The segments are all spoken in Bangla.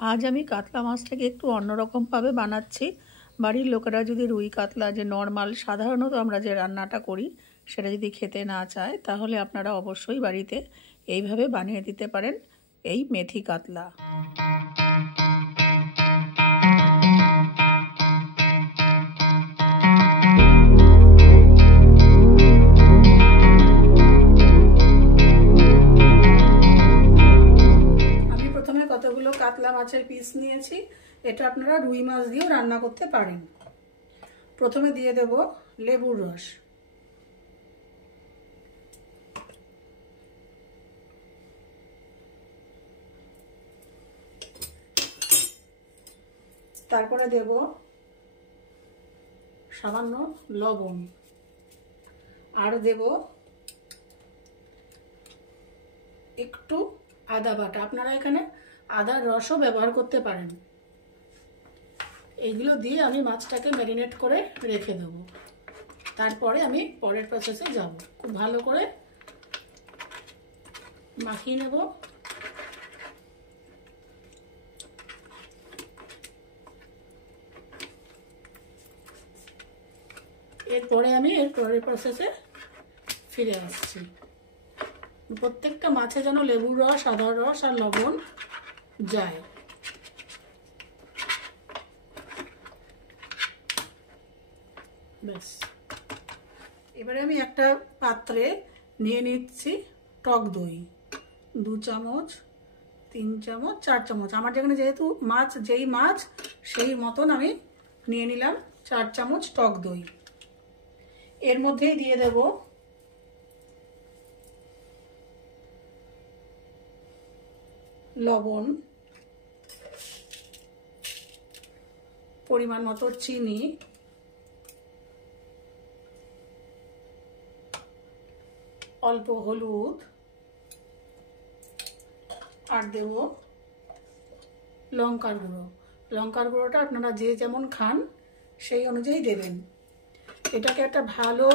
আজ আমি কাতলা মাছটাকে একটু অন্যরকমভাবে বানাচ্ছি। বাড়ির লোকেরা যদি রুই কাতলা যে নর্মাল সাধারণত আমরা যে রান্নাটা করি সেটা যদি খেতে না চায়, তাহলে আপনারা অবশ্যই বাড়িতে এইভাবে বানিয়ে দিতে পারেন এই মেথি কাতলা। কতগুলো কাতলা মাছের পিস নিয়েছি। এটা আপনারা রুই মাছ দিয়েও রান্না করতে পারেন। প্রথমে দিয়ে দেব লেবুর রস, তারপরে দেব সামান্য লবণ, আর দেব একটু আদা বাটা। আপনারা এখানে আদার রসও ব্যবহার করতে পারেন। এইগুলো দিয়ে আমি মাছটাকে ম্যারিনেট করে রেখে দেব। তারপরে আমি পরের প্রসেসে যাব। খুব ভালো করে মাখিয়ে নেব। এরপরে আমি এর পরের প্রসেসে ফিরে আসছি। প্রত্যেকটা মাছে যেন লেবুর রস, আদার রস আর লবণ যায়। ব্যাস, এবারে আমি একটা পাত্রে নিয়ে নিচ্ছি টক দই। 2 চামচ, 3 চামচ, 4 চামচ। আমার যেখানে যেহেতু মাছ যেই মাছ সেই মতন আমি নিয়ে নিলাম 4 চামচ টক দই। এর মধ্যেই দিয়ে দেব লবণ, পরিমাণ মতো চিনি, অল্প হলুদ, আর দেব লঙ্কার গুঁড়ো। লঙ্কার গুঁড়োটা আপনারা যে যেমন খান সেই অনুযায়ী দেবেন। এটাকে একটা ভালো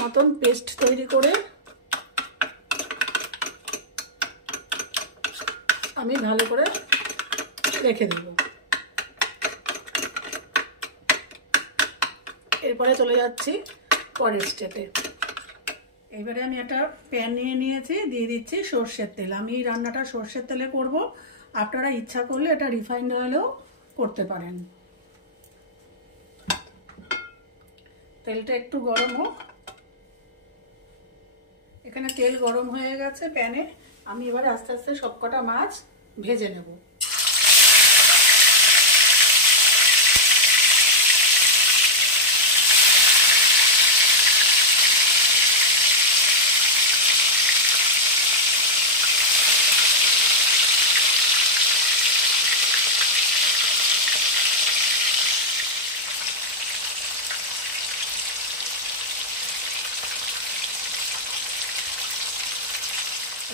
মতন পেস্ট তৈরি করে আমি ভালো করে রেখে দেব। এরপরে চলে যাচ্ছি পরের স্টেপে। এবারে আমি একটা প্যান নিয়ে নিয়েছি, দিয়ে দিচ্ছি সর্ষের তেল। আমি এই রান্নাটা সর্ষের তেলে করব। আপনারা ইচ্ছা করলে এটা রিফাইন্ড অয়েলেও করতে পারেন। তেলটা একটু গরম হোক। এখানে তেল গরম হয়ে গেছে প্যানে। আমি এবারে আস্তে আস্তে সবকটা মাছ ভেজে নেব।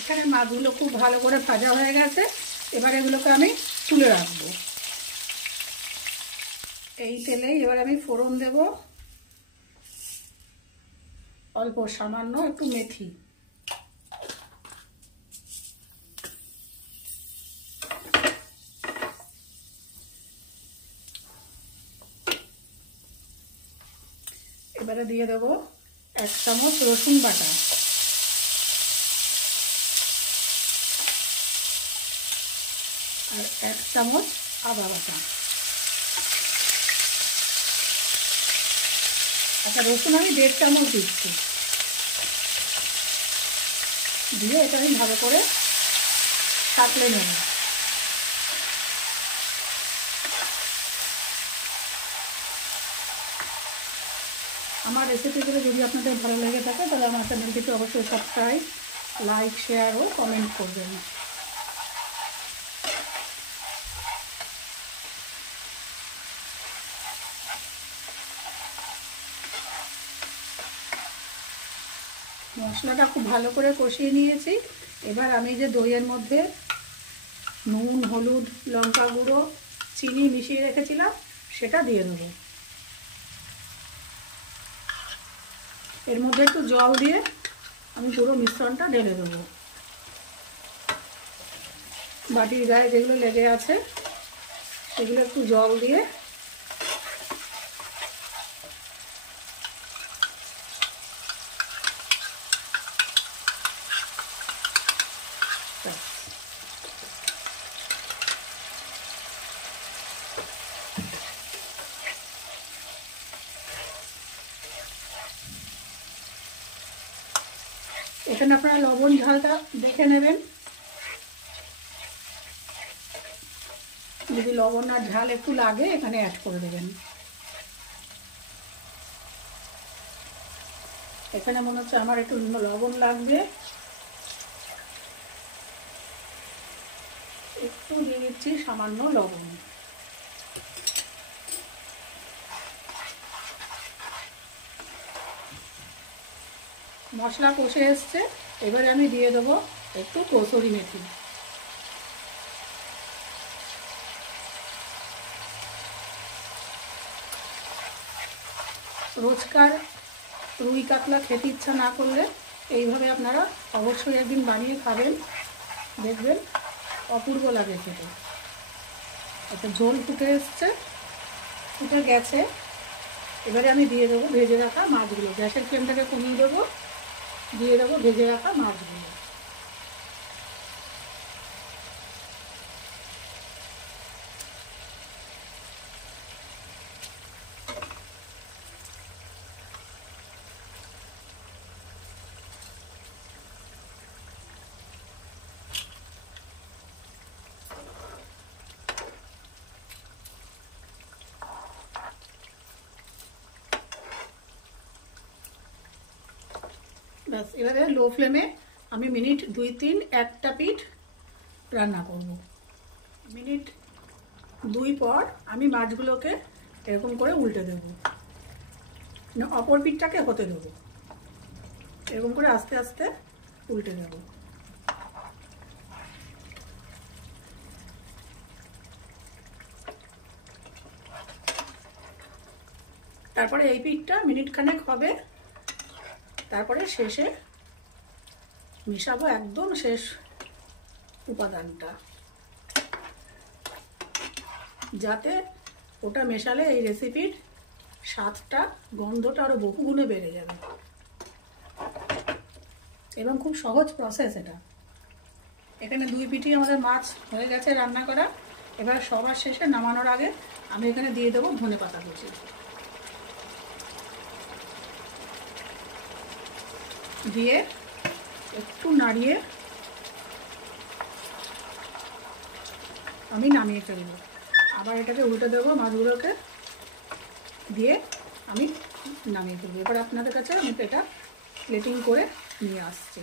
এখানে মাছগুলো খুব ভালো করে ভাজা হয়ে গেছে। এবার এগুলোকে আমি তুলে রাখবো। এই তেলেই এবার আমি ফোড়ন দেব অল্প সামান্য একটু মেথি, এবারে দিয়ে দেব 1 চামচ রসুন বাটা, আর 1 চামচ আদা বাটা। আচ্ছা, রসুন আমি 1.5 চামচ দিচ্ছি। দিয়ে এটা আমি ভালো করে থাকলে নেব। আমার রেসিপিগুলো যদি আপনাদের ভালো লেগে থাকে তাহলে আমার চ্যানেলটিকে অবশ্যই সাবস্ক্রাইব, লাইক, শেয়ার ও কমেন্ট করবেন। মশলাটা খুব ভালো করে কষিয়ে নিয়েছি। এবার আমি যে দইয়ের মধ্যে নুন, হলুদ, লঙ্কা গুঁড়ো, চিনি মিশিয়ে রেখেছিলাম সেটা দিয়ে দেবো। এর মধ্যে একটু জল দিয়ে আমি পুরো মিশ্রণটা ঢেলে দেবো। বাটির গায়ে যেগুলো লেগে আছে সেগুলো একটু জল দিয়ে এখানে আপনারা লবণ ঝালটা দেখে নেবেন, যদি লবণ আর ঝাল একটু লাগে এখানে অ্যাড করে দেবেন। এখানে মনে হচ্ছে আমার একটু লবণ লাগবে, একটু দিয়ে দিচ্ছি সামান্য লবণ। মশলা কষে এসছে, এবারে আমি দিয়ে দেবো একটু কসুরি মেথি। রোজকার রুই কাতলা খেতে ইচ্ছা না করলে এইভাবে আপনারা অবশ্যই একদিন বানিয়ে খাবেন, দেখবেন অপূর্ব লাগে খেতে। একটা ঝোল ফুটে এসছে, ফুটে গেছে, এবারে আমি দিয়ে দেবো ভেজে রাখা মাছগুলো। গ্যাসের ফ্লেমটাকে কমিয়ে দেবো, দিয়ে দেবো ভেজে রাখা মাছগুলো। ব্যাস, এবারে লো ফ্লেমে আমি মিনিট 2-3 একটা পিঠ রান্না করব। মিনিট 2 পর আমি মাছগুলোকে এরকম করে উল্টে দেব, অপর পিঠটাকে হতে দেব, এরকম করে আস্তে আস্তে উল্টে দেব। তারপরে এই পিঠটা মিনিট খানেক হবে, তারপরে শেষে মেশাবো একদম শেষ উপাদানটা, যাতে ওটা মেশালে এই রেসিপির স্বাদটা গন্ধটা আরো বহুগুণে বেড়ে যাবে। এবং খুব সহজ প্রসেস এটা। এখানে 2 পিঠই আমাদের মাছ হয়ে গেছে রান্না করা। এবার সবার শেষে নামানোর আগে আমি এখানে দিয়ে দেবো ধনেপাতা কুচি। দিয়ে একটু নাড়িয়ে আমি নামিয়ে ফেলবো। আবার এটাকে উল্টে দেবো, মাছগুলোকে দিয়ে আমি নামিয়ে ফেলবো। এবার আপনাদের কাছে আমি এটা প্লেটিং করে নিয়ে আসছি।